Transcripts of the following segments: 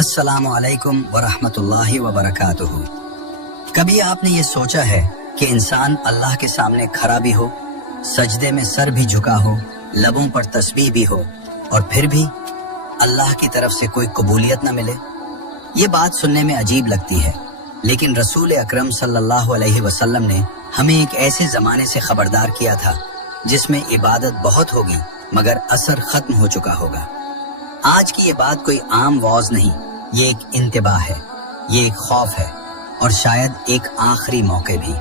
अस्सलामु अलैकुम वरहमतुल्लाहि वबरकातुहू। कभी आपने ये सोचा है कि इंसान अल्लाह के सामने खड़ा भी हो, सजदे में सर भी झुका हो, लबों पर तस्बीह भी हो और फिर भी अल्लाह की तरफ से कोई कबूलियत न मिले? ये बात सुनने में अजीब लगती है, लेकिन रसूल अकरम सल्लल्लाहु अलैहि वसल्लम ने हमें एक ऐसे ज़माने से खबरदार किया था जिसमें इबादत बहुत होगी मगर असर खत्म हो चुका होगा। आज की ये बात कोई आम वाज नहीं, ये एक इंतबाह है, ये एक खौफ है और शायद एक आखिरी मौके भी।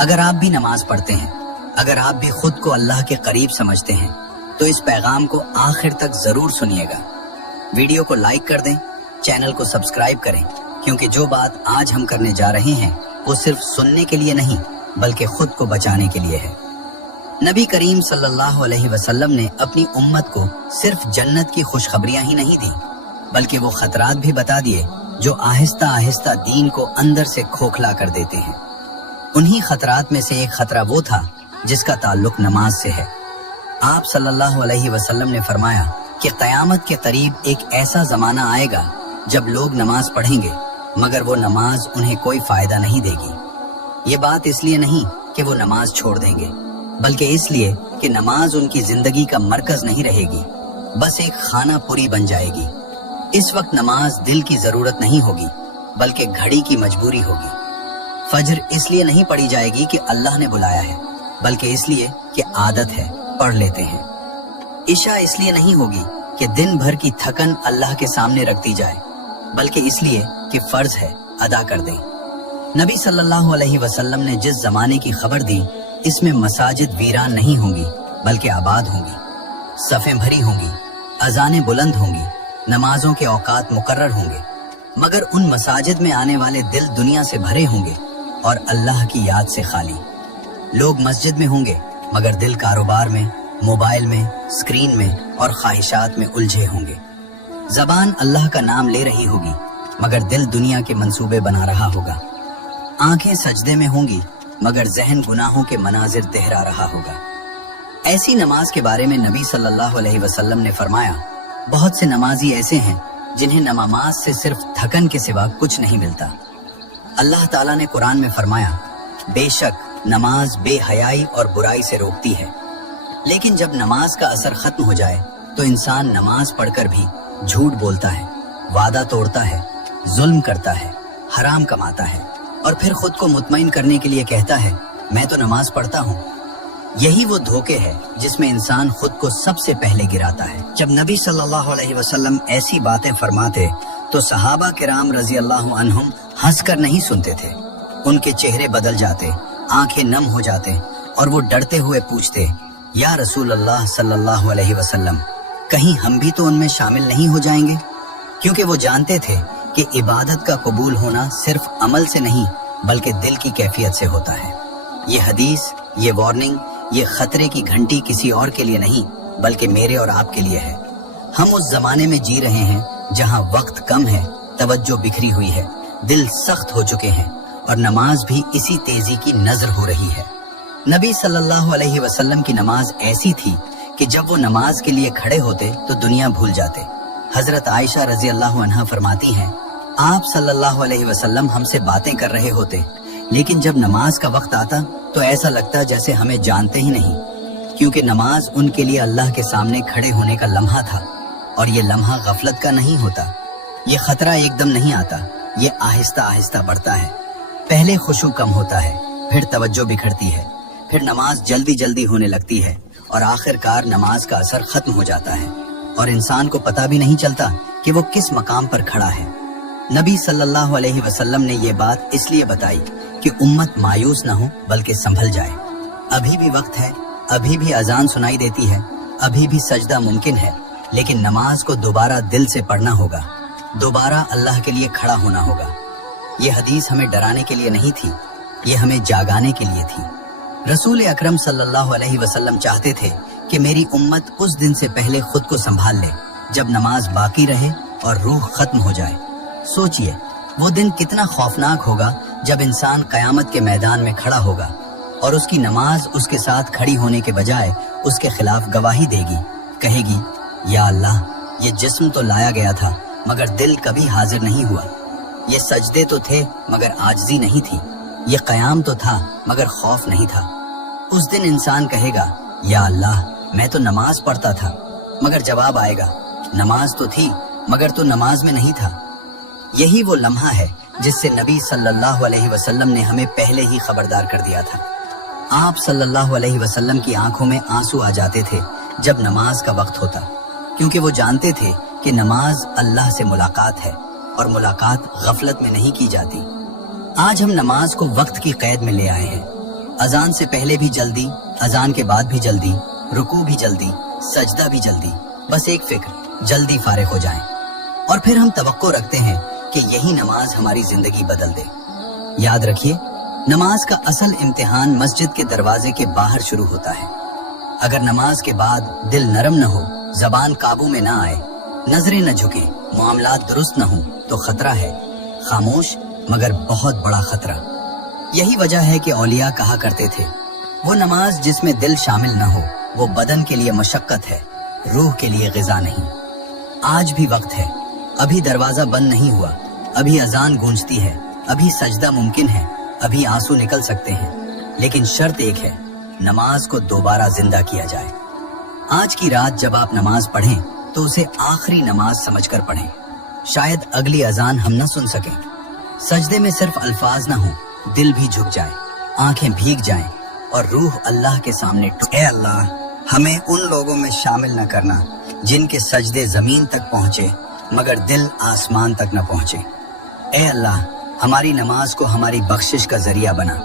अगर आप भी नमाज पढ़ते हैं, अगर आप भी खुद को अल्लाह के करीब समझते हैं, तो इस पैगाम को आखिर तक जरूर सुनिएगा। वीडियो को लाइक कर दें, चैनल को सब्सक्राइब करें, क्योंकि जो बात आज हम करने जा रहे हैं वो सिर्फ सुनने के लिए नहीं बल्कि खुद को बचाने के लिए है। नबी करीम सल्लल्लाहु अलैहि वसल्लम ने अपनी उम्मत को सिर्फ जन्नत की खुशखबरियां ही नहीं दी, बल्कि वो खतरात भी बता दिए जो आहिस्ता आहिस्ता दीन को अंदर से खोखला कर देते हैं। उन्हीं खतरात में से एक खतरा वो था जिसका ताल्लुक नमाज से है। आप सल्लल्लाहु अलैहि वसल्लम ने फरमाया कि क़यामत के करीब एक ऐसा जमाना आएगा जब लोग नमाज पढ़ेंगे मगर वो नमाज उन्हें कोई फायदा नहीं देगी। ये बात इसलिए नहीं कि वो नमाज छोड़ देंगे, बल्कि इसलिए कि नमाज उनकी जिंदगी का मरकज नहीं रहेगी, बस एक खाना पूरी बन जाएगी। इस वक्त नमाज दिल की जरूरत नहीं होगी बल्कि घड़ी की मजबूरी होगी। फजर इसलिए नहीं पढ़ी जाएगी कि अल्लाह ने बुलाया है, बल्कि इसलिए कि आदत है, पढ़ लेते हैं। इशा इसलिए नहीं होगी कि दिन भर की थकन अल्लाह के सामने रख दी जाए, बल्कि इसलिए कि फर्ज है, अदा कर दें। नबी सल्लल्लाहु अलैहि वसल्लम ने जिस जमाने की खबर दी, इसमें मसाजिद वीरान नहीं होंगी बल्कि आबाद होंगी, सफ़ें भरी होंगी, अजानें बुलंद होंगी, नमाजों के औकात मुकर्रर होंगे, मगर उन मसाजिद में आने वाले दिल दुनिया से भरे होंगे और अल्लाह की याद से खाली। लोग मस्जिद में होंगे मगर दिल कारोबार में, मोबाइल में, स्क्रीन में और ख्वाहिशात में उलझे होंगे। जबान अल्लाह का नाम ले रही होगी मगर दिल दुनिया के मंसूबे बना रहा होगा। आंखें सजदे में होंगी मगर जहन गुनाहों के मनाजिर दोहरा रहा होगा। ऐसी नमाज के बारे में नबी सल्लल्लाहु अलैहि वसल्लम ने फरमाया, बहुत से नमाजी ऐसे हैं जिन्हें नमाज से सिर्फ थकन के सिवा कुछ नहीं मिलता। अल्लाह ताला ने कुरान में फरमाया, बेशक नमाज बेहयाई और बुराई से रोकती है, लेकिन जब नमाज का असर खत्म हो जाए तो इंसान नमाज पढ़कर भी झूठ बोलता है, वादा तोड़ता है, जुल्म करता है, हराम कमाता है और फिर खुद को मुतमईन करने के लिए कहता है, मैं तो नमाज पढ़ता हूँ। यही वो धोखे है जिसमें इंसान खुद को सबसे पहले गिराता है। जब नबी सल्लल्लाहु अलैहि वसल्लम ऐसी बातें फरमाते तो सहाबा किराम रजी अल्लाह अन्हुम हंसकर नहीं सुनते थे। उनके चेहरे बदल जाते, आंखें नम हो जाते और वो डरते हुए पूछते, या रसूल अल्लाह सल्लल्लाहु अलैहि वसल्लम, कहीं हम भी तो उनमें शामिल नहीं हो जाएंगे? क्योंकि वो जानते थे कि इबादत का कबूल होना सिर्फ अमल से नहीं बल्कि दिल की कैफियत से होता है। ये हदीस, ये वार्निंग, ये खतरे की घंटी किसी और के लिए नहीं बल्कि मेरे और आपके लिए है। हम उस जमाने में जी रहे हैं जहां वक्त कम है, तवज्जो बिखरी हुई है, दिल सख्त हो चुके हैं और नमाज भी इसी तेजी की नजर हो रही है। नबी सल्लल्लाहु अलैहि वसल्लम की नमाज ऐसी थी कि जब वो नमाज के लिए खड़े होते तो दुनिया भूल जाते। हजरत आयशा रजी अल्लाह अन्हा फरमाती हैं, आप सल्लल्लाहु अलैहि वसल्लम हमसे बातें कर रहे होते, लेकिन जब नमाज का वक्त आता तो ऐसा लगता जैसे हमें जानते ही नहीं, क्योंकि नमाज उनके लिए अल्लाह के सामने खड़े होने का लम्हा था और ये लम्हा गफलत का नहीं होता। ये खतरा एकदम नहीं आता, ये आहिस्ता आहिस्ता बढ़ता है। पहले खुशू कम होता है, फिर तवज्जो बिखरती है, फिर नमाज जल्दी जल्दी होने लगती है और आखिरकार नमाज का असर खत्म हो जाता है और इंसान को पता भी नहीं चलता कि वो किस मकाम पर खड़ा है। नबी सल्लल्लाहु अलैहि वसल्लम ने ये बात इसलिए बताई कि उम्मत मायूस न हो बल्कि संभल जाए। अभी भी वक्त है, अभी भी अजान सुनाई देती है, अभी भी सजदा मुमकिन है, लेकिन नमाज को दोबारा दिल से पढ़ना होगा, दोबारा अल्लाह के लिए खड़ा होना होगा। ये हदीस हमें डराने के लिए नहीं थी, ये हमें जागाने के लिए थी। रसूल अकरम सल्लल्लाहु अलैहि वसल्लम चाहते थे कि मेरी उम्मत उस दिन से पहले खुद को संभाल ले जब नमाज बाकी रहे और रूह खत्म हो जाए। सोचिए वो दिन कितना खौफनाक होगा जब इंसान कयामत के मैदान में खड़ा होगा और उसकी नमाज उसके साथ खड़ी होने के बजाय उसके खिलाफ गवाही देगी, कहेगी, या अल्लाह, ये जिस्म तो लाया गया था मगर दिल कभी हाजिर नहीं हुआ। ये सजदे तो थे मगर आजिज़ी नहीं थी। ये क़याम तो था मगर खौफ नहीं था। उस दिन इंसान कहेगा, या अल्लाह, मैं तो नमाज पढ़ता था, मगर जवाब आएगा, नमाज तो थी मगर तो नमाज में नहीं था। यही वो लम्हा है जिससे नबी सल्लल्लाहु अलैहि वसल्लम ने हमें पहले ही खबरदार कर दिया था। आप सल्लल्लाहु अलैहि वसल्लम की आंखों में आंसू आ जाते थे जब नमाज का वक्त होता, क्योंकि वो जानते थे कि नमाज अल्लाह से मुलाकात है और मुलाकात गफलत में नहीं की जाती। आज हम नमाज को वक्त की कैद में ले आए हैं। अजान से पहले भी जल्दी, अजान के बाद भी जल्दी, रुकू भी जल्दी, सजदा भी जल्दी, बस एक फिक्र, जल्दी फारिग हो जाएं। और फिर हम तवक्को रखते हैं कि यही नमाज हमारी जिंदगी बदल दे। याद रखिए, नमाज का असल इम्तिहान मस्जिद के दरवाजे के बाहर शुरू होता है। अगर नमाज के बाद दिल नरम न हो, जबान काबू में ना आए, नजरें न झुके, मामलात दुरुस्त न हो, तो खतरा है, खामोश मगर बहुत बड़ा खतरा। यही वजह है कि औलिया कहा करते थे, वो नमाज जिसमें दिल शामिल न हो वो बदन के लिए मशक्कत है, रूह के लिए ग़िज़ा नहीं। आज भी वक्त है, अभी दरवाजा बंद नहीं हुआ, अभी अजान गूंजती है, अभी सजदा मुमकिन है, अभी आंसू निकल सकते हैं, लेकिन शर्त एक है, नमाज को दोबारा जिंदा किया जाए। आज की रात जब आप नमाज पढ़ें तो उसे आखिरी नमाज समझकर पढ़ें। शायद अगली अजान हम न सुन सकें। सजदे में सिर्फ अल्फाज न हो, दिल भी झुक जाए, आंखें भीग जाएं और रूह अल्लाह के सामने ए अल्लाह, हमें उन लोगों में शामिल न करना जिनके सजदे जमीन तक पहुंचे मगर दिल आसमान तक न पहुंचे। ए अल्लाह, हमारी नमाज को हमारी बख्शिश का जरिया बना,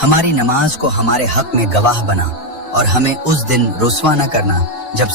हमारी नमाज को हमारे हक में गवाह बना और हमें उस दिन रुस्वा न करना जब